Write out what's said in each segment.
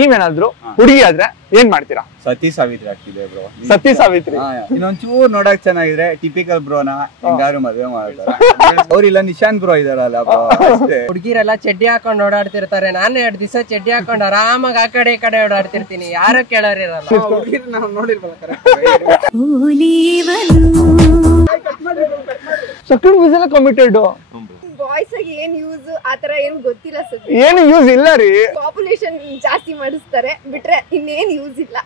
ನೀವೇನಾದ್ರೂ ಹುಡುಗಿ ಆದ್ರೆ ಏನ್ ಮಾಡ್ತೀರಾ? ಸತಿ ಸಾವಿತ್ರಿ ಆಗ್ತಿದೆ ಬ್ರೋ. ಸತಿ ಸಾವಿತ್ರಿ ಇನ್ನೊಂಚೂರ್ ನೋಡಕ್ ಚೆನ್ನಾಗಿದ್ರೆ ಟಿಪಿಕಲ್ ಬ್ರೋನ ಹಿಂಗಾರು ಮದ್ವೆ ಮಾಡ್ತಾರೆ. ಅವ್ರಿಲ್ಲ ನಿಶಾಂತ್ ಬ್ರೋ ಇದಾರಲ್ಲ ಬ್ರೋ ಅಷ್ಟೇ. ಹುಡುಗಿರೆಲ್ಲ ಚಡ್ಡಿ ಹಾಕೊಂಡ್ ಓಡಾಡ್ತಿರ್ತಾರೆ. ನಾನು 2 ದಿವಸ ಚಡ್ಡಿ ಹಾಕೊಂಡ್ ಆರಾಮಾಗಿ ಆ ಕಡೆ ಈ ಕಡೆ ಓಡಾಡ್ತಿರ್ತೀನಿ. ಯಾರು ಕೇಳೋರಿರಲ್ಲ. ಹುಡುಗಿರ್ ನಾವು ನೋಡಿರ್ಬೋದು. Second whistle committed. ಬಾಯ್ಸ್ ಆಗಿ ಏನ್ ಯೂಸ್ ಆತರ ಏನ್ ಗೊತ್ತಿಲ್ಲ ಸರ್. ಏನು ಯೂಸ್ ಇಲ್ಲ ರೀ. ಪಾಪ್ಯುಲೇಷನ್ ಜಾಸ್ತಿ ಮಾಡಿಸ್ತಾರೆ ಬಿಟ್ರೆ ಇನ್ನೇನ್ ಯೂಸ್ ಇಲ್ಲ.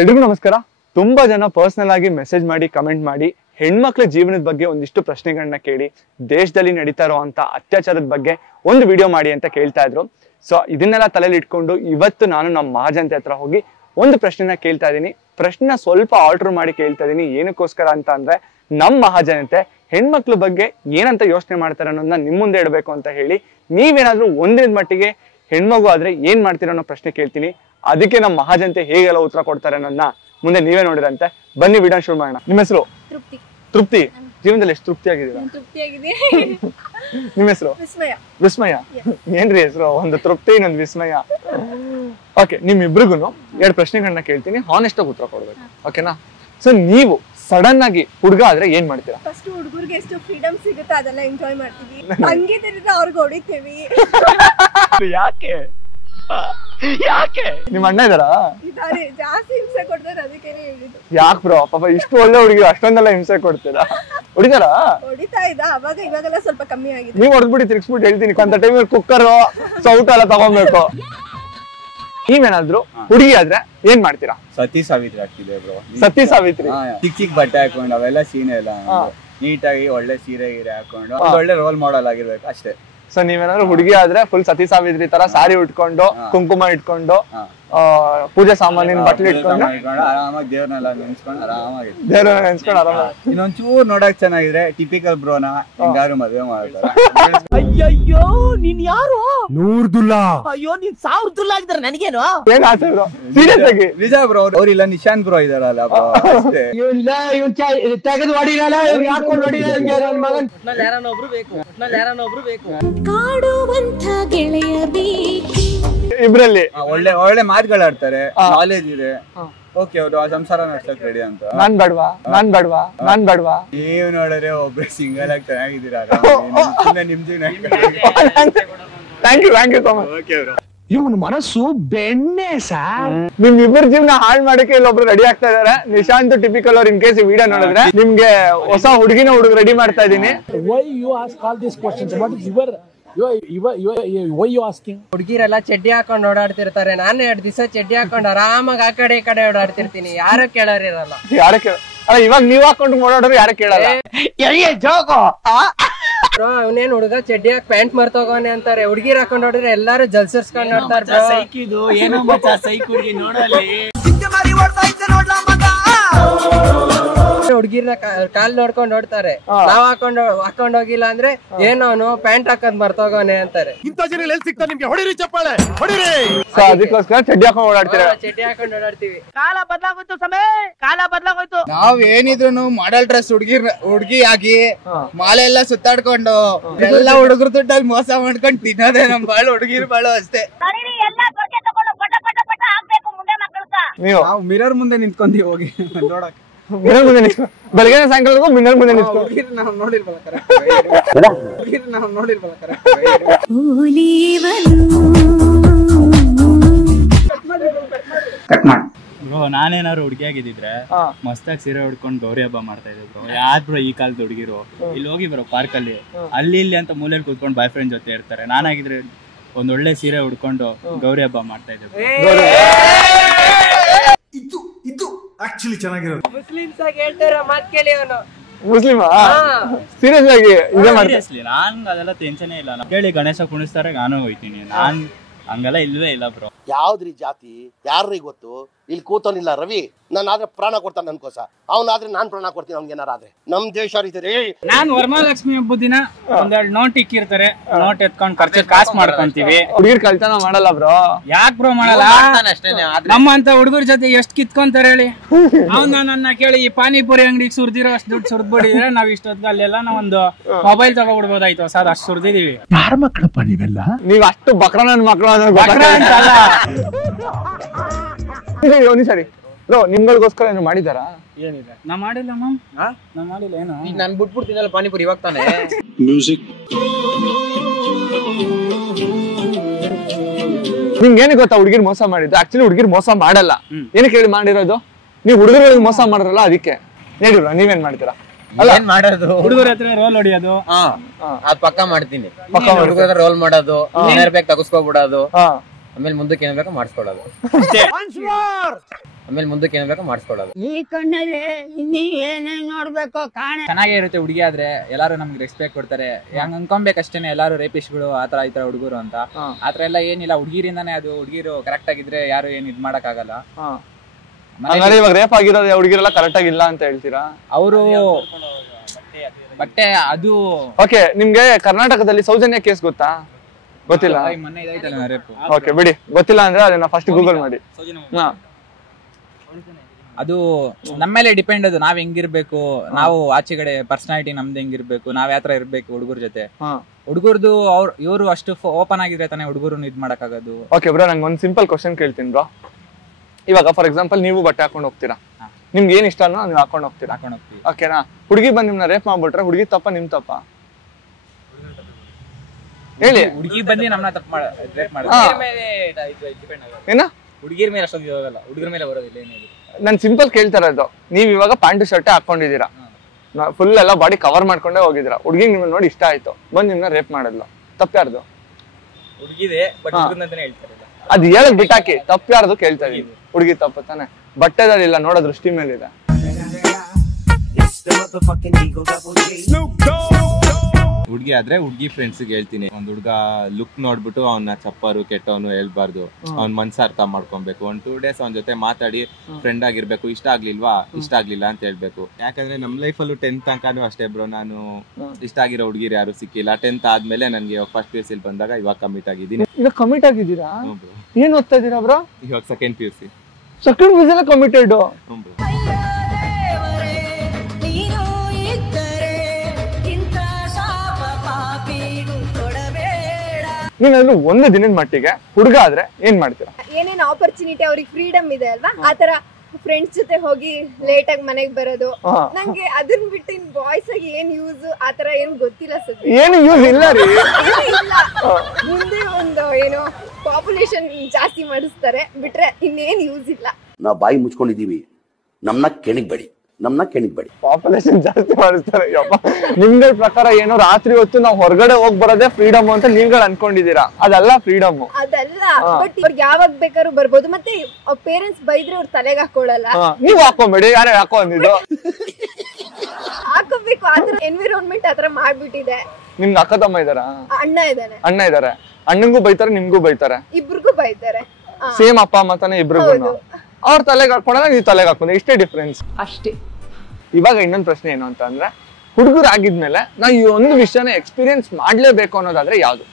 ಎಲ್ರಿಗೂ ನಮಸ್ಕಾರ. ತುಂಬಾ ಜನ ಪರ್ಸನಲ್ ಆಗಿ ಮೆಸೇಜ್ ಮಾಡಿ ಕಮೆಂಟ್ ಮಾಡಿ ಹೆಣ್ಮಕ್ಳ ಜೀವನದ ಬಗ್ಗೆ ಒಂದಿಷ್ಟು ಪ್ರಶ್ನೆಗಳನ್ನ ಕೇಳಿ ದೇಶದಲ್ಲಿ ನಡೀತಾ ಇರುವಂತ ಅತ್ಯಾಚಾರದ ಬಗ್ಗೆ ಒಂದು ವಿಡಿಯೋ ಮಾಡಿ ಅಂತ ಕೇಳ್ತಾ ಇದ್ರು. ಸೊ ಇದನ್ನೆಲ್ಲ ತಲೆಯಲ್ಲಿ ಇಟ್ಕೊಂಡು ಇವತ್ತು ನಾನು ನಮ್ಮ ಮಹಾಜನತೆ ಹತ್ರ ಹೋಗಿ ಒಂದು ಪ್ರಶ್ನೆನ ಕೇಳ್ತಾ ಇದೀನಿ. ಪ್ರಶ್ನೆ ಸ್ವಲ್ಪ ಆಲ್ಟರ್ ಮಾಡಿ ಕೇಳ್ತಾ ಇದೀನಿ. ಏನಕ್ಕೋಸ್ಕರ ಅಂತ ಅಂದ್ರೆ ನಮ್ಮ ಮಹಾಜನತೆ ಹೆಣ್ಮಕ್ಳ ಬಗ್ಗೆ ಏನಂತ ಯೋಚನೆ ಮಾಡ್ತಾರೆ ಅನ್ನೋದನ್ನ ನಿಮ್ ಮುಂದೆ ಇಡಬೇಕು ಅಂತ ಹೇಳಿ, ನೀವೇನಾದ್ರೂ ಒಂದಿನ ಮಟ್ಟಿಗೆ ಹೆಣ್ಮಗು ಆದ್ರೆ ಏನ್ ಮಾಡ್ತೀರ ಅನ್ನೋ ಪ್ರಶ್ನೆ ಕೇಳ್ತೀನಿ. ಅದಕ್ಕೆ ನಮ್ಮ ಮಹಾಜನತೆ ಹೇಗೆಲ್ಲ ಉತ್ತರ ಕೊಡ್ತಾರೆ ಅನ್ನೋದನ್ನ ಮುಂದೆ ನೀವೇ ನೋಡಿರಂತೆ. ಬನ್ನಿ ವಿಡಿಯೋ ಶುರು ಮಾಡೋಣ. ನಿಮ್ಮ ಹೆಸರು? ತೃಪ್ತಿ. ತೃಪ್ತಿ, ಜೀವನದಲ್ಲಿ ಎಷ್ಟು ತೃಪ್ತಿ ಆಗಿದ್ದೀರಾ? ನಿಮ್ಮ ಹೆಸರು? ವಿಸ್ಮಯ. ವಿಸ್ಮಯ ಏನ್ರಿ ಹೆಸರು? ಒಂದು ತೃಪ್ತಿ, ಇನ್ನೊಂದು ವಿಸ್ಮಯ. ಓಕೆ, ನಿಮ್ಮಿಬ್ರಿಗೂ 2 ಪ್ರಶ್ನೆಗಳನ್ನ ಕೇಳ್ತೀನಿ. ಹಾನೆಸ್ಟ್ ಆಗಿ ಉತ್ತರ ಕೊಡ್ಬೇಕು, ಓಕೆನಾ? ಸೊ ನೀವು ಸಡನ್ ಆಗಿ ಹುಡುಗ ಆದ್ರೆ ಏನ್ ಮಾಡ್ತೀರಾ? ಫಸ್ಟ್ ಹುಡುಗರಿಗೆ ಎಷ್ಟು ಫ್ರೀಡಮ್ ಸಿಗುತ್ತೆ ಅದೆಲ್ಲ ಎಂಜಾಯ್ ಮಾಡ್ತೀವಿ. ಹಂಗೆ ತಿರುಗಿ ಅವ್ರಿಗೆ ಹೊಡಿತೀವಿ. ಯಾಕೆ ಯಾಕೆ ನಿಮ್ಮ ಅಣ್ಣ ಇದಾರಾ? ಇದಾರೆ, ಜಾಸ್ತಿ ಹಿಂಸೆ ಕೊಡ್ತಾರೆ. ಅದಕ್ಕೇನೆ ಹೇಳಿದ್ದು. ಯಾಕೆ ಬ್ರೋ? ಪಾಪ ಇಷ್ಟು ಒಳ್ಳೆ ಹುಡುಗಿ ಅಷ್ಟೊಂದೆಲ್ಲ ಹಿಂಸೆ ಕೊಡ್ತೀರಾ? ಹೊಡಿತಾರಾ? ಹೊಡಿತಾ ಇದ್ದ ಅವಾಗ, ಇವಾಗೆಲ್ಲ ಸ್ವಲ್ಪ ಕಮ್ಮಿ ಆಗಿದೆ. ನೀವ್ ಹೊಡೆದ್ಬಿಟ್ಟು ತಿರ್ಗಿಸ್ಬಿಟ್ಟು ಹೇಳ್ತೀನಿ. ಅಂತ ಟೈಮಲ್ಲಿ ಕುಕ್ಕರ್ ಸೌಟ್ ಎಲ್ಲ ತಗೊಂಡ್ಬೇಕು. ನೀವೇನಾದ್ರೂ ಹುಡುಗಿ ಆದ್ರೆ ಏನ್ ಮಾಡ್ತೀರಾ? ಸತಿ ಸಾವಿತ್ರಿ ಆಗ್ತಿದೆ ಬ್ರೋ. ಸತಿ ಸಾವಿತ್ರಿ ಚಿಕ್ಕ ಚಿಕ್ಕ ಬಟ್ಟೆ ಹಾಕೊಂಡು ಅವೆಲ್ಲ ಸೀನೆ ಎಲ್ಲ ನೀಟಾಗಿ ಒಳ್ಳೆ ಸೀರೆ ಗೀರೆ ಹಾಕೊಂಡು ಒಳ್ಳೆ ರೋಲ್ ಮಾಡಲ್ ಆಗಿರ್ಬೇಕು ಅಷ್ಟೇ. ಸೊ ನೀವೇನಾದ್ರು ಹುಡುಗಿ ಆದ್ರೆ ಫುಲ್ ಸತಿ ಸಾವಿತ್ರಿ ತರ ಸಾರಿ ಉಟ್ಕೊಂಡು ಕುಂಕುಮ ಇಟ್ಕೊಂಡು ಪೂಜೆ ಸಾಮಾನಿನ ಬಟ್ಲು ಇಟ್ಕೊಂಡು ಆರಾಮಾಗಿ ದೇವ್ರನ್ನೆಲ್ಲ ನೆನ್ಸ್ಕೊಂಡು ಆರಾಮಾಗಿ ದೇವ್ರನ್ನ ನೆನ್ಸ್ಕೊಂಡು ಆರಾಮಾಗಿ ಇನ್ನೊಂಚೂರ್ ನೋಡಕ್ ಚೆನ್ನಾಗಿದ್ರೆ ಟಿಪಿಕಲ್ ಬ್ರೋನ ಹಿಂಗಾರು ಮದ್ವೆ ಮಾಡ್ತಾರೆ. ಅಯ್ಯಯ್ಯೋ ನೀನ್ ಯಾರು? 100 ದುಲ್ಲಾ. ಅಯ್ಯೋ ನೀನ್ 1000 ದುಲ್ಲಾ ಆಗಿದ್ರೆ ನನಗೇನು? ಏನ್ ಆಡ್ತಿದ್ರು ಸೀರಿಯಸ್ ಆಗಿ? ನಿಜ ಬ್ರೋ. ಅವ್ರಿಲ್ಲ ನಿಶಾಂತ್ ಬ್ರೋ ಇದಾರಲ್ಲ ಬ್ರೋ ಅಷ್ಟೇ. ತೆಗೆದು ಹೊಡಿರಲ್ಲ, ಹಾಕೊಂಡು ಹೊಡಿರಲ್ಲ. ಯಾರನ್ನೊಬ್ರು ಬೇಕು. ಕಾಡುವಂತ ಗೆಳೆಯ ಬೇಕು. ಇಬ್ರಲ್ಲಿ ಒಳ್ಳೆ ಒಳ್ಳೆ ಮಾತುಗಳಾಡ್ತಾರೆ, ನಾಲೆಜ್ ಇದೆ. ಓಕೆ, ಅವರು ಆ ಸಂಸಾರ ನಡ್ಸಕ್ ರೆಡಿ ಅಂತ. ನಾನ್ ಬೇಡ್ವಾ ನೀವು ನೋಡಿದ್ರೆ ಒಬ್ರು ಸಿಂಗಲ್ ಆಗಿ ಚೆನ್ನಾಗಿದ್ದೀರಾ. ನಿಮ್ ಜೀವನ thank you so much. Okay bro. ಇವನ್ ಮನಸ್ಸು ಬೆಣ್ಣೆ ಸಾರ್. ನಿಮ್ ಇಬ್ಬರ ಜೀವನ ಹಾಳು ಮಾಡಕ್ಕೆ ಇಲ್ಲೊಬ್ರು ರೆಡಿ ಆಗ್ತಾ ಇದಾರೆ. ನಿಶಾಂತ್ ಟಿಪಿಕಲ್ ಅವ್ರು ಇನ್ ಕೇಸ್ ಈ ವಿಡಿಯೋ ನೋಡಿದ್ರೆ ನಿಮ್ಗೆ ಹೊಸ ಹುಡುಗಿನ ರೆಡಿ ಮಾಡ್ತಾ ಇದೀನಿ. Why you ask all these questions? What is why you asking? ಹುಡುಗಿರೆಲ್ಲ ಚಡ್ಡಿ ಹಾಕೊಂಡ್ ಓಡಾಡ್ತಿರ್ತಾರೆ. ನಾನು 2 ದಿವಸ ಚಡ್ಡಿ ಹಾಕೊಂಡ್ ಆರಾಮಾಗಿ ಆ ಕಡೆ ಈ ಕಡೆ ಓಡಾಡ್ತಿರ್ತೀನಿ. ಯಾರು ಕೇಳೋರಿರಲ್ಲ. ಅಲ್ಲ, ಇವಾಗ ನೀವ್ ಹಾಕೊಂಡು ಓಡಾಡೋರು ಯಾರು ಕೇಳಲ್ಲ. ಅವನೇನ್ ಹುಡುಗ ಚಡ್ಡಿ ಹಾಕಿ ಪ್ಯಾಂಟ್ ಮರ್ತೋಗವನೆ ಅಂತಾರೆ. ಹುಡುಗಿರ್ ಹಾಕೊಂಡ್ ನೋಡಿದ್ರೆ ಎಲ್ಲಾರು ಜಲ್ಸರ್ಸ್ಕೊಂಡ್ ನೋಡ್ತಾರೆ. ಹುಡುಗಿರ್ನ ಕಾಲ್ ನೋಡ್ಕೊಂಡ್ ನೋಡ್ತಾರೆ. ನಾವ್ ಹಾಕೊಂಡ್ ಹೋಗಿಲ್ಲ ಅಂದ್ರೆ ಏನೋನು ಪ್ಯಾಂಟ್ ಹಾಕೊಂಡ್ ಮರ್ತೋಗವನೆ ಅಂತಾರೆ. ಅದಕ್ಕೋಸ್ಕರ ಚಡ್ಡಿ ಹಾಕೊಂಡು ಓಡಾಡ್ತೀರಾ? ಚಡ್ಡಿ ಹಾಕೊಂಡ್ ಓಡಾಡ್ತೀವಿ. ಕಾಲ ಬದಲಾಗೋಯ್ತು ಸಮಯ, ಕಾಲ ಬದಲಾಗೋಯ್ತು. ನಾವ್ ಏನಿದ್ರು ಮಾಡೆಲ್ ಡ್ರೆಸ್ ಹುಡುಗಿ ಆಗಿ ಮಾಲೆ ಎಲ್ಲ ಸುತ್ತಾಡ್ಕೊಂಡು ಎಲ್ಲ ಹುಡುಗರು ದುಡ್ಡಲ್ಲಿ ಮೋಸ ಮಾಡ್ಕೊಂಡು ತಿನ್ನೋದೇ ನಮ್ ಬಾಳು ಹುಡುಗಿರ್ ಬಾಳು ಅಷ್ಟೇ. ನೀವು ನಾವು ಮಿರರ್ ಮುಂದೆ ನಿಂತ್ಕೊಂತೀವಿ ಹೋಗಿ ನೋಡಕ್. ಮಿರರ್ ಮುಂದೆ ನಿಂತ್ಕೊಂಡು ಬೆಳಗ್ಗೆ ಸಾಯಂಕಾಲ ಮಿರರ್ ಮುಂದೆ ನಿಂತ್ಕೊಂಡು ನಾವು ನೋಡಿರ್ಬಲ್ಲ ನಾನೇನಾದ್ರು ಹುಡುಗಿಯಾಗಿದ್ರೆ ಮಸ್ತಾಗಿ ಸೀರೆ ಉಡ್ಕೊಂಡು ಗೌರಿ ಹಬ್ಬ ಮಾಡ್ತಾ ಇದ್ದೆ ಬ್ರೋ. ಯಾರ್ ಬ್ರೋ ಈ ಕಾಲದ ಹುಡುಗಿರು ಇಲ್ಲಿ ಹೋಗಿ ಬ್ರೋ ಪಾರ್ಕ್ ಅಲ್ಲಿ ಅಲ್ಲಿ ಇಲ್ಲಿ ಅಂತ ಮೂಲೆಯಲ್ಲಿ ಕೂತ್ಕೊಂಡು ಬಾಯ್ ಫ್ರೆಂಡ್ ಜೊತೆ ಇರ್ತಾರೆ. ನಾನಾಗಿದ್ರೆ ಒಂದೊಳ್ಳೆ ಸೀರೆ ಉಡ್ಕೊಂಡು ಗೌರಿ ಹಬ್ಬ ಮಾಡ್ತಾ ಇದ್ದೆ. ಇದು ಆಕ್ಚುಲಿ ಚೆನ್ನಾಗಿರೋದು. ಮುಸ್ಲಿಮ್ಸ್ ಆಗಿ ಹೇಳ್ತಾರ ಮಾತ್ ಕೇಳಿ. ಅವನು ಮುಸ್ಲಿಮಾ? ಸೀರಿಯಸ್ ಆಗಿ ಇದೇ ಮಾಡ್ತೀನಿ. ನಾನ್ ಅದೆಲ್ಲ ಟೆನ್ಷನ್ ಇಲ್ಲ. ಕೇಳಿ ಗಣೇಶ ಕುಣಿಸ್ತಾರೆ, ನಾನು ಹೋಯ್ತೀನಿ. ನಾನ್ ಹಂಗೆಲ್ಲ ಇಲ್ವೇ ಇಲ್ಲ ಬ್ರೋ. ಯಾವ್ದ್ರಿ ಜಾತಿ ಯಾರ್ರಿ ಗೊತ್ತು? ಇಲ್ಲಿ ಕೂತೋನಿಲ್ಲ ರವಿ, ನಾನಾದ್ರೆ ಪ್ರಾಣ ಕೊಡ್ತಾನೆ ನನ್ಕೋಸ, ಅವನಾದ್ರೆ ನಾನ್ ಪ್ರಾಣ ಕೊಡ್ತೀನಿ ಅವ್ನಿಗೆ ಏನಾರಾದ್ರೆ. ನಮ್ ದೇಶ ನಾನ್ ವರಮಹಾಲಕ್ಷ್ಮಿ ಹಬ್ಬದ ದಿನ ಒಂದೆರಡು ನೋಟ್ ಇಕ್ಕಿರ್ತಾರೆ, ನೋಟ್ ಎತ್ಕೊಂಡ್ ಖರ್ಚು ಕಾಸು ಮಾಡ್ಕೊಂತೀವಿ. ಹುಡುಗಿರ್ ಕಳ್ತನ ಮಾಡಲ್ಲ ಬ್ರೋ. ಯಾಕೆ ಬ್ರೋ ಮಾಡಲ್ಲ? ನಮ್ಮಂತ ಹುಡುಗರ ಜೊತೆ ಎಷ್ಟ್ ಕಿತ್ಕೊಂತಾರೆ ಹೇಳಿ. ಅವ್ನ ನನ್ನ ಕೇಳಿ ಈ ಪಾನಿಪುರಿ ಅಂಗಡಿಗೆ ಸುರ್ದಿರೋ ಅಷ್ಟು ದುಡ್ಡು ಸುರ್ದ್ಬಿಡಿದ್ರೆ ನಾವ್ ಇಷ್ಟೊತ್ತಿಗೆ ಅಲ್ಲೆಲ್ಲ ನಾವೊಂದು ಮೊಬೈಲ್ ತಗೋಬಿಡ್ಬೋದಾಯ್ತು ಸರ್, ಅಷ್ಟು ಸುರ್ದಿದೀವಿ. ಯಾರ ಮಕ್ಕಳಪ್ಪ ನೀವೆಲ್ಲ? ನೀವ್ ಅಷ್ಟು ಬಕ್ರ ನನ್ ಮಕ್ಳು ಸರಿ ಬ್ರೋ, ನಿಮ್ಗಳಿಗೋಸ್ಕರ ಏನು ಮಾಡಿದಾರಾ? ಏನಿದೆ ನಾ ಮಾಡಿಲ್ಲ ಮ್ಯಾಮ್, ನಾ ಮಾಡಿಲ್ಲ. ಏನು ನಾನ್ ಬಿಟ್ಬಿಡ್ತೀನಲ್ಲ ಪಾನಿಪುರಿ ಇವಾಗ ತಾನೆ. ಮ್ಯೂಸಿಕ್ ನಿಮ್ಗೆ ಏನು ಗೊತ್ತಾ ಹುಡುಗಿರ್ ಮೋಸ ಮಾಡಿದ್ದು? ಆಕ್ಚುಲಿ ಹುಡುಗಿರ್ ಮೋಸ ಮಾಡಲ್ಲ. ಏನಕ್ಕೆ ಹೇಳಿ ಮಾಡಿರೋದು? ನೀವು ಹುಡುಗರಿಗೆ ಮೋಸ ಮಾಡಿದ್ರಲ್ಲ ಅದಕ್ಕೆ. ಹೇಳಿಲ್ವಾ ನೀವೇನ್ ಮಾಡ್ತೀರಾ? ಏನ್ ಮಾಡೋದು? ಹುಡುಗರ ಹತ್ರ ರೋಲ್ ಹೊಡಿಯೋದು. ಅದ್ ಪಕ್ಕ ಮಾಡ್ತೀನಿ. ಹುಡುಗರ ಹತ್ರ ರೋಲ್ ಮಾಡೋದು, ಏನಾರ ಬೇಕು ತಗಸ್ಕೊಬಿಡೋದು, ಆಮೇಲೆ ಮುಂದಕ್ಕೆ ಏನ್ ಬೇಕೋ ಮಾಡಿಸ್ಕೊಳ್ಳೋದು. ಆಮೇಲೆ ಮುಂದಕ್ಕೆ ಏನ್ ಬೇಕೋ ಮಾಡಿಸ್ಕೊಳ್ಳೋದು. ಈ ಕಣ್ಣಲ್ಲಿ ಇನ್ನೀ ಏನೇನ್ ನೋಡ್ಬೇಕು ಕಾಣೆ. ಚೆನ್ನಾಗೇ ಇರುತ್ತೆ ಹುಡುಗಿ ಆದ್ರೆ, ಎಲ್ಲಾರು ನಮ್ಗೆ ರೆಸ್ಪೆಕ್ಟ್ ಕೊಡ್ತಾರೆ. ಹಂಗ ಅನ್ಕೊಬೇಕಷ್ಟೇನೆ ಎಲ್ಲಾರು ರೇಪಿಸ್ಟ್ಗಳು ಆತರ ಈ ತರ ಹುಡುಗರು ಅಂತ. ಆತರ ಎಲ್ಲ ಏನಿಲ್ಲ, ಹುಡುಗಿರಿಂದಾನೇ ಅದು. ಹುಡುಗಿರು ಕರೆಕ್ಟ್ ಆಗಿದ್ರೆ ಯಾರು ಏನ್ ಇದ್ ಮಾಡಕ್ ಆಗಲ್ಲ. ಇವಾಗ ರೇಪ್ ಆಗಿರೋದು ಹುಡುಗಿರೆಲ್ಲ ಕರೆಕ್ಟ್ ಆಗಿಲ್ಲ ಅಂತ ಹೇಳ್ತೀರಾ? ಅವರು ಬಟ್ಟೆ ಅದು ಓಕೆ. ನಿಮ್ಗೆ ಕರ್ನಾಟಕದಲ್ಲಿ ಸೌಜನ್ಯ ಕೇಸ್ ಗೊತ್ತಾ? ಗೊತ್ತಿಲ್ಲ? ಮೊನ್ನೆ ಇದಾಯ್ತಲ್ಲ ರೇಪ್. ಓಕೆ ಬಿಡಿ, ಗೊತ್ತಿಲ್ಲ ಅಂದ್ರೆ ಅದನ್ನ ಫಸ್ಟ್ ಗೂಗಲ್ ಮಾಡಿ. ಅದು ನಮ್ಮೇಲೆ ಡಿಪೆಂಡ್. ಅದು ನಾವ್ ಹೆಂಗಿರ್ಬೇಕು, ನಾವು ಆಚೆಗಡೆ ಪರ್ಸನಾಲಿಟಿ ನಮ್ದು ಹೆಂಗಿರ್ಬೇಕು, ನಾವ್ ಯಾತ್ರ ಇರ್ಬೇಕು ಹುಡುಗರ ಜೊತೆ. ಹುಡುಗರ್ದು ಇವರು ಅಷ್ಟು ಓಪನ್ ಆಗಿದ್ರೆ ತಾನೇ ಹುಡುಗರು ಇದ್ ಮಾಡಕ್ ಆಗೋದು. ಓಕೆ ಬ್ರೋ, ನಂಗೆ ಒಂದ್ ಸಿಂಪಲ್ ಕ್ವಶನ್ ಕೇಳ್ತೀನಿ ಬ್ರೋ. ಇವಾಗ ಫಾರ್ ಎಕ್ಸಾಂಪಲ್ ನೀವು ಬಟ್ಟೆ ಹಾಕೊಂಡು ಹೋಗ್ತೀರಾ, ನಿಮ್ಗೆ ಏನ್ ಇಷ್ಟನೋ ನೀವು ಹಾಕೊಂಡು ಹೋಗ್ತೀರಾ, ಓಕೆನಾ? ಹುಡುಗಿ ಬಂದ್ ನಿಮ್ನ ರೇಪ್ ಮಾಡ್ಬಿಟ್ರೆ ಹುಡುಗಿ ತಪ್ಪ ನಿಮ್ ತಪ್ಪ? ಹೇಳಿ. ಹುಡುಗಿ ಬಂದು ನಮ್ಮನ್ನ ತಪ್ಪು ರೇಪ್ ಮಾಡಿದ್ರೆ ಏನ ಹುಡುಗಿರ ಮೇಲೆ ಅಷ್ಟೊಂದು ಹೋಗಲ್ಲ, ಹುಡುಗರ ಮೇಲೆ ಬರೋದಿಲ್ಲ. ಏನಿದೆ ನಾನು ಸಿಂಪಲ್ ಕೇಳ್ತಾ ಇರೋದು, ನೀವ್ ಇವಾಗ ಪ್ಯಾಂಟ್ ಶರ್ಟ್ ಹಾಕೊಂಡಿದೀರಾ, ಫುಲ್ ಎಲ್ಲ ಬಾಡಿ ಕವರ್ ಮಾಡ್ಕೊಂಡೇ ಹೋಗಿದ್ದೀರಾ, ಹುಡುಗಿ ನಿಮ್ಮನ್ನ ನೋಡಿ ಇಷ್ಟ ಆಯ್ತು, ಬಂದ್ ನಿಮ್ನ ರೇಪ್ ಮಾಡಲ್ಲ, ತಪ್ಪ್ಯಾರ್ದು? ಹುಡುಗಿದೆ ಬಟ್ ಹುಡುಗನಂತಾನೆ ಹೇಳ್ತಾರೆ. ಅದ್ ಹೇಳಕ್ ಬಿಟ್ಟಾಕಿ, ತಪ್ಪ್ಯಾರ್ದು ಕೇಳ್ತಾ ಇದೀನಿ. ಹುಡುಗಿ ತಪ್ಪು ತಾನೆ, ಬಟ್ಟೆದಲ್ಲಿಲ್ಲ, ನೋಡೋ ದೃಷ್ಟಿ ಮೇಲಿದೆ. ಹುಡುಗಿ ಆದ್ರೆ ಹುಡುಗಿ ಫ್ರೆಂಡ್ಸ್ಗೆ ಹೇಳ್ತೀನಿ, ಒಂದ್ ಹುಡುಗ ಲುಕ್ ನೋಡ್ಬಿಟ್ಟು ಅವ್ನ ಚಪ್ಪರು ಕೆಟ್ಟವನು ಹೇಳ್ಬಾರ್ದು, ಅವ್ನ್ ಮನ್ಸ ಅರ್ಥ ಮಾಡ್ಕೊಬೇಕು. 1-2 days ಅವ್ನ ಜೊತೆ ಮಾತಾಡಿ ಫ್ರೆಂಡ್ ಆಗಿರ್ಬೇಕು. ಇಷ್ಟ ಆಗ್ಲಿಲ್ವಾ, ಇಷ್ಟ ಆಗ್ಲಿಲ್ಲ ಅಂತ ಹೇಳ್ಬೇಕು. ಯಾಕಂದ್ರೆ ನಮ್ ಲೈಫಲ್ಲೂ 10th ತನಕನೂ ಅಷ್ಟೇ ಬ್ರೋ, ನಾನು ಇಷ್ಟ ಆಗಿರೋ ಹುಡುಗಿರು ಯಾರು ಸಿಕ್ಕಿಲ್ಲ. 10th ಆದ್ಮೇಲೆ ನನ್ಗೆ ಫಸ್ಟ್ PUC ಬಂದಾಗ ಇವಾಗ ಕಮಿಟ್ ಆಗಿದ್ದೀನಿ. ಇವಾಗ ಕಮಿಟ್ ಆಗಿದ್ದೀರಾ? ಏನ್ ಓದ್ತಾ ಇದೀರಾ ಬ್ರೋ? ಇವಾಗ ಸೆಕೆಂಡ್ PUC. ಸೆಕೆಂಡ್ PUC ಎಲ್ಲ ಕಮಿಟೆಡ್? ನೀನಾದ್ರೂ ಒಂದು ದಿನದ ಮಟ್ಟಿಗೆ ಹುಡುಗ ಆದ್ರೆ ಏನ್ ಮಾಡ್ತೀರಾ? ಏನೇನ್ ಆಪರ್ಚುನಿಟಿ, ಅವ್ರಿಗೆ ಫ್ರೀಡಮ್ ಇದೆ ಅಲ್ವಾ, ಆತರ ಫ್ರೆಂಡ್ಸ್ ಜೊತೆ ಹೋಗಿ ಲೇಟ್ ಆಗಿ ಮನೆಗ್ ಬರೋದು. ನಂಗೆ ಅದನ್ನ ಬಿಟ್ಟು ಇನ್ ಬಾಯ್ಸ್ ಆಗಿ ಏನ್ ಯೂಸ್ ಆತರ ಏನ್ ಗೊತ್ತಿಲ್ಲ ಸರ್. ಏನು ಯೂಸ್ ಇಲ್ಲ ರೀ. ಮುಂದೆ ಒಂದು ಏನೋ ಪಾಪ್ಯುಲೇಷನ್ ಜಾಸ್ತಿ ಮಾಡಿಸ್ತಾರೆ ಬಿಟ್ರೆ ಇನ್ನೇನ್ ಯೂಸ್ ಇಲ್ಲ. ನಾವ್ ಬಾಯಿ ಮುಚ್ಕೊಂಡಿದೀವಿ, ನಮ್ನ ಕೆಣಿಗ್ಬೇಡಿ. ಪಾಪ್ಯುಲೇಷನ್ ಜಾಸ್ತಿ ಮಾಡಿಸ್ತಾರೆ. ನಿಮ್ಗಳ ಪ್ರಕಾರ ಏನೋ ರಾತ್ರಿ ಹೊತ್ತು ನಾವು ಹೊರಗಡೆ ಹೋಗ್ ಬರೋದೇ ಫ್ರೀಡಮ್ ಅಂತ ನೀವ್ಗಳು ಅನ್ಕೊಂಡಿದೀರಾ? ಅದಲ್ಲ ಫ್ರೀಡಮ್. ಅದಲ್ಲ, ಬಟ್ ಇವ್ರಿಗೆ ಯಾವಾಗ ಬೇಕಾದ್ರೂ ಬರ್ಬೋದು. ಮತ್ತೆ ಪೇರೆಂಟ್ಸ್ ಬೈದ್ರೆ ಅವ್ರ ತಲೆಗೆ ಹಾಕೊಳ್ಳಲ್ಲ. ನೀವ್ ಹಾಕೊಂಬೇಡಿ, ಯಾರೇ ಹಾಕೋ ಅಂದಿದ್ದು? ಹಾಕೋಬೇಕು, ಆತರ ಎನ್ವಿರಾನ್ಮೆಂಟ್ ಆತರ ಮಾಡ್ಬಿಟ್ಟಿದೆ. ನಿಮ್ಗೆ ಅಕ್ಕ ತಮ್ಮ ಇದಾರಾ? ಅಣ್ಣ ಇದಾರೆ. ಅಣ್ಣಂಗೂ ಬೈತಾರೆ, ನಿಮ್ಗೂ ಬೈತಾರೆ, ಇಬ್ರಿಗೂ ಬೈತಾರೆ. ಸೇಮ್ ಅಪ್ಪ ಅಮ್ಮ ತಾನೆ ಇಬ್ರಿಗೂ. ಅವ್ರ ತಲೆಗೆ ಹಾಕೊಂಡಾಗ ನೀವು ತಲೆಗೆ ಹಾಕೊಂಡ್ರೆ ಇಷ್ಟೇ ಡಿಫ್ರೆನ್ಸ್ ಅಷ್ಟೇ. ಇವಾಗ ಇನ್ನೊಂದು ಪ್ರಶ್ನೆ ಏನು ಅಂತ ಅಂದ್ರೆ, ಹುಡುಗರು ಆಗಿದ್ಮೇಲೆ ನಾವು ಈ ಒಂದು ವಿಷಯನ ಎಕ್ಸ್ಪೀರಿಯನ್ಸ್ ಮಾಡ್ಲೇಬೇಕು ಅನ್ನೋದಾದ್ರೆ ಯಾವ್ದು?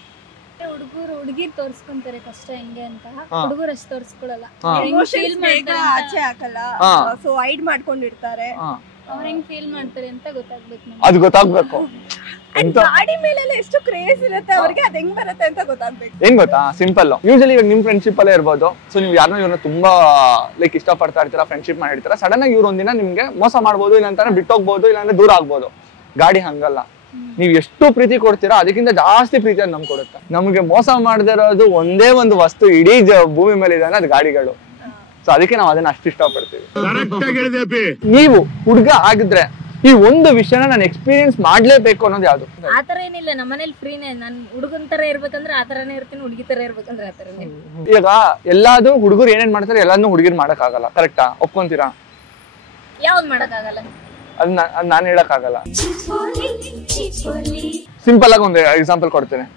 ಹುಡುಗರು ಹುಡುಗಿರ್ ತೋರ್ಸ್ಕೊಂತಾರೆ ಕಷ್ಟ ಹೆಂಗೆ ಅಂತ, ಹುಡುಗರು ಅಷ್ಟು ತೋರ್ಸ್ಕೊಳಲ್ಲ. ಆಚೆ ಹಾಕಲ್ಲ, ಸೊ ಹೈಡ್ ಮಾಡ್ಕೊಂಡಿರ್ತಾರೆ. ಅವ್ರ ಹೆಂಗ್ ಫೀಲ್ ಮಾಡ್ತಾರೆ ಅಂತ ಗೊತ್ತಾಗ್ಬೇಕು. ಅದು ಗೊತ್ತಾಗ್ಬೇಕು. ಗಾಡಿ ಮೇಲೆಲ್ಲ ಎಷ್ಟು ಕ್ರೇಜ್ ಇರುತ್ತೆ ಅವ್ರಿಗೆ, ಅದ್ ಹೆಂಗ್ ಬರುತ್ತೆ ಅಂತ ಗೊತ್ತಾಗ್ಬೇಕು. ಏನ್ ಗೊತ್ತಾ, ಸಿಂಪಲ್. ಯೂಶಲಿ ಇವಾಗ ನಿಮ್ ಫ್ರೆಂಡ್ಶಿಪ್ ಅಲ್ಲೇ ಇರ್ಬೋದು. ಸೊ ನೀವು ಯಾರನ್ನ ಇವ್ರನ್ನ ತುಂಬಾ ಲೈಕ್ ಇಷ್ಟ ಪಡ್ತಾ ಇರ್ತೀರಾ, ಫ್ರೆಂಡ್ಶಿಪ್ ಮಾಡಿರ್ತೀರಾ. ಸಡನ್ ಆಗಿ ಇವ್ರು ಒಂದಿನ ನಿಮ್ಗೆ ಮೋಸ ಮಾಡ್ಬೋದು, ಇಲ್ಲಾಂತಾನೆ ಬಿಟ್ಟೋಗ್ಬೋದು, ಇಲ್ಲಾಂದ್ರೆ ದೂರ ಆಗ್ಬೋದು. ಗಾಡಿ ಹಂಗಲ್ಲ, ನೀವ್ ಎಷ್ಟು ಪ್ರೀತಿ ಕೊಡ್ತೀರಾ ಅದಕ್ಕಿಂತ ಜಾಸ್ತಿ ಪ್ರೀತಿ ನಮ್ಗೆ ಕೊಡುತ್ತೆ. ನಮ್ಗೆ ಮೋಸ ಮಾಡದೇ ಇರೋದು ಒಂದೇ ಒಂದು ವಸ್ತು ಇಡೀ ಭೂಮಿ ಮೇಲೆ ಇದೆ, ಅದು ಗಾಡಿಗಳು. ಸೊ ಅದಕ್ಕೆ ನಾವು ಅದನ್ನ ಅಷ್ಟು ಇಷ್ಟಪಡ್ತೀವಿ. ನೀವು ಹುಡುಗ ಆಗಿದ್ರೆ ಈ ಒಂದು ವಿಷಯನ ನಾನು ಎಕ್ಸ್ಪೀರಿಯನ್ಸ್ ಮಾಡ್ಲೇಬೇಕು ಅನ್ನೋದು ಯಾವ್ದು? ಆತರ ಏನಿಲ್ಲ, ನಮ್ಮನೇಲಿ ಫ್ರೀನೇ. ನಾನ್ ಹುಡುಗನ್ ತರ ಇರ್ಬೇಕಂದ್ರೆ ಆತರನೇ ಇರ್ತೀನಿ, ಹುಡುಗಿ ತರ ಇರ್ಬೇಕಂದ್ರೆ ಆತರನೇ. ಈಗ ಎಲ್ಲಾದ್ರು ಹುಡುಗರು ಏನೇನ್ ಮಾಡ್ತಾರೆ ಎಲ್ಲಾದ್ನೂ ಹುಡುಗಿರ್ ಮಾಡಕ್ ಆಗಲ್ಲ, ಕರೆಕ್ಟಾ? ಒಪ್ಕೊಂತೀರಾ? ಯಾವ್ದು ಮಾಡಕ್ ಆಗಲ್ಲ? ಅದನ್ನ ನಾನು ಹೇಳಕ್ ಆಗಲ್ಲ. ಸಿಂಪಲ್ ಆಗಿ ಒಂದು ಎಕ್ಸಾಂಪಲ್ ಕೊಡ್ತೇನೆ.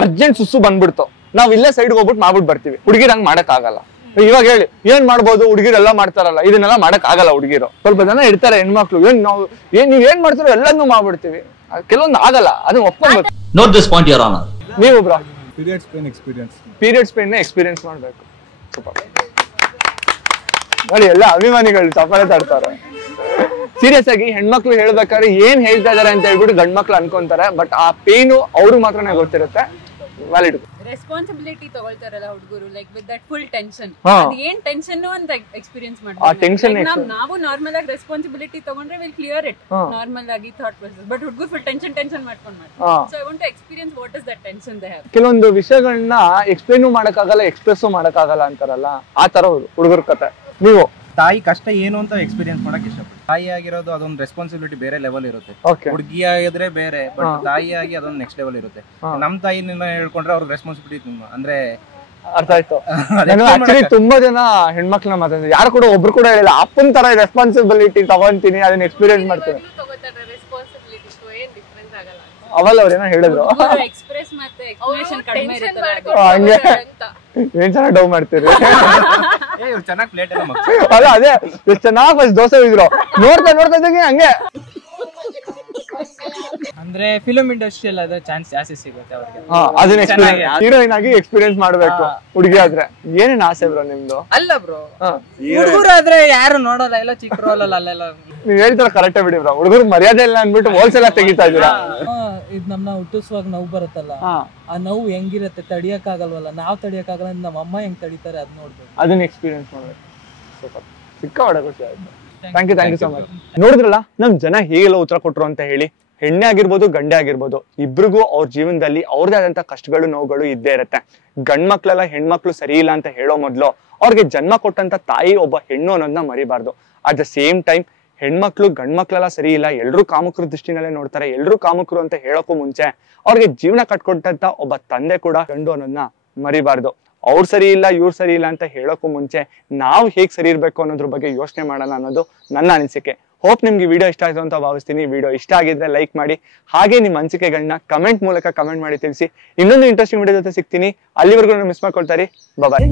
ಅರ್ಜೆಂಟ್ ಸುಸ್ಸು ಬಂದ್ಬಿಡ್ತು, ನಾವ್ ಇಲ್ಲೇ ಸೈಡ್ ಹೋಗ್ಬಿಟ್ಟು ಮಾಡ್ಬಿಟ್ಟು ಬರ್ತೀವಿ. ಹುಡುಗಿರ್ ಹಂಗ್ ಮಾಡಕ್ ಆಗಲ್ಲ. ಇವಾಗ ಹೇಳಿ ಏನ್ ಮಾಡ್ಬೋದು, ಹುಡುಗಿರೆಲ್ಲ ಮಾಡ್ತಾರಲ್ಲ, ಇದನ್ನೆಲ್ಲ ಮಾಡಕ್ ಆಗಲ್ಲ ಹುಡುಗಿರು. ಸ್ವಲ್ಪ ಜನ ಇರ್ತಾರೆ ಹೆಣ್ಮಕ್ಳು, ನೀವ್ ಏನ್ ಮಾಡ್ತಾರೋ ಎಲ್ಲಾನು ಮಾಡ್ಬಿಡ್ತೀವಿ, ಕೆಲವೊಂದು ಆಗಲ್ಲ, ಅದನ್ನ ಒಪ್ಕೊಬೇಕು. Note this point your honour. ನೀವು ಬ್ರೋ? ಪೀರಿಯಡ್ಸ್ ಪೇನ್ ಎಕ್ಸ್ಪೀರಿಯನ್ಸ್ ಮಾಡ್ಬೇಕು. ಸೂಪರ್ ನೋಡಿ, ಎಲ್ಲ ಅಭಿಮಾನಿಗಳು ಚಪ್ಪಾಳೆ ತಡ್ತಾರೆ. ಸೀರಿಯಸ್ ಆಗಿ ಹೆಣ್ಮಕ್ಳು ಹೇಳ್ಬೇಕಾದ್ರೆ ಏನ್ ಹೇಳ್ತಾ ಇದಾರೆ ಅಂತ ಹೇಳ್ಬಿಟ್ಟು ಗಂಡ್ಮಕ್ಳು ಅನ್ಕೊಂತಾರೆ, ಬಟ್ ಆ ಪೇನು ಅವ್ರಿಗೆ ಮಾತ್ರನೇ ಗೊತ್ತಿರುತ್ತೆ. ವ್ಯಾಲಿಡ್ ರೆಸ್ಪಾನ್ಸಿಬಿಲಿಟಿ ತಗೊಳ್ತಾರಲ್ಲ ಹುಡುಗರು, like with that full tension, ಏನ್ ಟೆನ್ಷನ್ ಅಂತ ಎಕ್ಸ್ಪೀರಿಯನ್ಸ್ ಮಾಡ್ತಾರೆ. ನಾವು ನಾರ್ಮಲ್ ಆಗಿ ರೆಸ್ಪಾನ್ಸಿಬಿಲಿಟಿ ತಗೊಂಡ್ರೆ ವಿಲ್ ಕ್ಲಿಯರ್ ಇಟ್ ನಾರ್ಮಲ್ ಆಗಿ ಥಾಟ್ ಪ್ರೊಸೆಸ್, ಬಟ್ ಹುಡುಗರು ಫುಲ್ ಟೆನ್ಷನ್ ಮಾಡ್ಕೊಂಡು ಮಾಡ್ತಾರೆ. So I want to experience what is that tension they have. ಕೆಲವೊಂದು ವಿಷಯಗಳನ್ನ ಎಕ್ಸ್ಪ್ಲೇನು ಮಾಡಕ್ಕಾಗಲ್ಲ, ಎಕ್ಸ್ಪ್ರೆಸ್ಸು ಮಾಡಕ್ಕಾಗಲ್ಲ ಅಂತಾರಲ್ಲ, ಆ ತರ ಹುಡುಗರ ಕತೆ. ನೀವು ತಾಯಿ ಕಷ್ಟ ಏನು ಅಂತ ಎಕ್ಸ್ಪೀರಿಯನ್ಸ್ ಮಾಡಕ್ ಇಷ್ಟಪಡ್ತೀನಿ. ತಾಯಿ ಆಗಿರೋದು ಅದೊಂದು ರೆಸ್ಪಾನ್ಸಿಬಿಲಿಟಿ ಬೇರೆ ಲೆವೆಲ್ ಇರುತ್ತೆ. ಹುಡುಗಿ ಆಗಿದ್ರೆ ಬೇರೆ, ಬಟ್ ತಾಯಿ ಆಗಿ ಅದೊಂದು ನೆಕ್ಸ್ಟ್ ಲೆವೆಲ್ ಇರುತ್ತೆ. ನಮ್ ತಾಯಿನ ಹೇಳ್ಕೊಂಡ್ರೆ ಅವ್ರಿಗೆ ರೆಸ್ಪಾನ್ಸಿಬಿಲಿಟಿ ಅಂದ್ರೆ ಅರ್ಥ ಆಯ್ತು. ಆಕ್ಚುಲಿ ತುಂಬಾ ಜನ ಹೆಣ್ಮಕ್ಳನ್ನ ಮಾತಾಡ್ತಾರೆ, ಯಾರು ಕೂಡ ಒಬ್ರು ಕೂಡ ಹೇಳಿಲ್ಲ ಅಪ್ಪನ್ ತರ ರೆಸ್ಪಾನ್ಸಿಬಿಲಿಟಿ ತಗೊಂತೀನಿ, ಅದನ್ನ ಎಕ್ಸ್ಪೀರಿಯನ್ಸ್ ಮಾಡ್ತೀನಿ. ಅವಲ್ಲ ಅವ್ರೇನೋ ಹೇಳಿದ್ರು, ಹಂಗೆ ಏನ್ ಚೆನ್ನಾಗಿ ಡೌ ಮಾಡ್ತೀರಿ. ಅಲ್ಲ ಅದೇ ಎಷ್ಟು ಚೆನ್ನಾಗಿ ಫಸ್ಟ್ ದೋಸೆ ಇದ್ರು, ನೋಡ್ತಾ ಹಂಗೆ. ಅಂದ್ರೆ ಫಿಲ್ಮ್ ಇಂಡಸ್ಟ್ರಿಯಲ್ಲಿ ಅದ ಚಾನ್ಸ್ ಜಾಸ್ತಿ ಸಿಗುತ್ತೆ ಅವ್ರಿಗೆ. ಅದನ್ನ ಹೀರೋಯಿನ್ ಆಗಿ ಎಕ್ಸ್ಪೀರಿಯನ್ಸ್ ಮಾಡ್ಬೇಕು ಹುಡುಗಿ ಆದ್ರೆ. ಏನೇನ್ ಆಸೆ ಬ್ರೋ ನಿಮ್ದು? ಅಲ್ಲ ಬ್ರೋ, ಹುಡುಗರು ಆದ್ರೆ ಯಾರು ನೋಡಲ್ಲ, ಎಲ್ಲ ಚಿಕ್ಕ ರೋಲ್ ಅಲ್ಲೆಲ್ಲ. ನೀವ್ ಹೇಳ್ತಾರ ಕರೆಕ್ಟ್ ಬಿಡಿ ಬ್ರೋ, ಹುಡುಗರು ಮರ್ಯಾದೆ ಇಲ್ಲ ಅನ್ಬಿಟ್ಟು ಹೋಲ್ಸೇಲ್ ತೆಗಿತಾ ಇದೀರಾ. ಇದ್ ನಮ್ನ ಹುಟ್ಟಿಸುವಾಗ ನೋವು ಬರುತ್ತಲ್ಲ, ಆ ನೋವು ಹೆಂಗಿರತ್ತೆ ತಡಿಯಕ್ ಆಗಲ್ವಲ್ಲ, ನಾವ್ ತಡಿಯಕ್ ಆಗಲ್ಲ, ನಮ್ಮ ಅಮ್ಮ ಹೆಂಗ್ ತಡಿತಾರೆ ಅದ್ ನೋಡ್ಬೇಕು, ಅದನ್ನ ಎಕ್ಸ್ಪೀರಿಯನ್ಸ್ ಮಾಡ್ಬೇಕು. ಸೂಪರ್, ಸಿಕ್ಕಾಪಟ್ಟೆ ಖುಷಿ ಆಯ್ತು. Thank you so much. ನೋಡಿದ್ರಲ್ಲ ನಮ್ ಜನ ಹೇಗೆಲ್ಲ ಉತ್ತರ ಕೊಟ್ರು ಅಂತ ಹೇಳಿ. ಹೆಣ್ಣೆ ಆಗಿರ್ಬೋದು ಗಂಡೆ ಆಗಿರ್ಬೋದು, ಇಬ್ರಿಗೂ ಅವ್ರ ಜೀವನದಲ್ಲಿ ಅವ್ರದೇ ಆದಂತ ಕಷ್ಟಗಳು ನೋವುಗಳು ಇದ್ದೇ ಇರುತ್ತೆ. ಗಂಡ್ಮಕ್ಳೆಲ್ಲ ಹೆಣ್ಮಕ್ಳು ಸರಿ ಇಲ್ಲ ಅಂತ ಹೇಳೋ ಮೊದ್ಲು ಅವ್ರಿಗೆ ಜನ್ಮ ಕೊಟ್ಟಂತ ತಾಯಿ ಒಬ್ಬ ಹೆಣ್ಣು ಅನ್ನೋದನ್ನ ಮರಿಬಾರ್ದು. ಅಟ್ ದ ಸೇಮ್ ಟೈಮ್ ಹೆಣ್ಮಕ್ಳು ಗಂಡ್ಮಕ್ಳೆಲ್ಲ ಸರಿ ಇಲ್ಲ, ಎಲ್ರೂ ಕಾಮಕರು ದೃಷ್ಟಿನಲ್ಲೇ ನೋಡ್ತಾರೆ, ಎಲ್ರೂ ಕಾಮಕರು ಅಂತ ಹೇಳೋಕ್ಕೂ ಮುಂಚೆ ಅವ್ರಿಗೆ ಜೀವನ ಕಟ್ಕೊಟ್ಟಂತ ಒಬ್ಬ ತಂದೆ ಕೂಡ ಗಂಡು ಅನ್ನೋದನ್ನ ಮರಿಬಾರ್ದು. ಅವ್ರು ಸರಿ ಇಲ್ಲ ಇವ್ರು ಸರಿ ಇಲ್ಲ ಅಂತ ಹೇಳೋಕ್ಕೂ ಮುಂಚೆ ನಾವು ಹೇಗ್ ಸರಿ ಇರ್ಬೇಕು ಅನ್ನೋದ್ರ ಬಗ್ಗೆ ಯೋಚನೆ ಮಾಡೋಣ ಅನ್ನೋದು ನನ್ನ ಅನಿಸಿಕೆ. ಹೋಪ್ ನಿಮ್ಗೆ ವಿಡಿಯೋ ಇಷ್ಟ ಆಯ್ತು ಅಂತ ಭಾವಿಸ್ತೀನಿ. ವಿಡಿಯೋ ಇಷ್ಟ ಆಗಿದ್ರೆ ಲೈಕ್ ಮಾಡಿ, ಹಾಗೆ ನಿಮ್ಮ ಅನಿಸಿಕೆಗಳನ್ನ ಕಮೆಂಟ್ ಮೂಲಕ ಕಮೆಂಟ್ ಮಾಡಿ ತಿಳಿಸಿ. ಇನ್ನೊಂದು ಇಂಟ್ರೆಸ್ಟಿಂಗ್ ವಿಡಿಯೋ ಜೊತೆ ಸಿಗ್ತೀನಿ. ಅಲ್ಲಿವರೆಗೂ ಮಿಸ್ ಮಾಡ್ಕೊಳ್ತಾರೆ. ಬಾಯ್.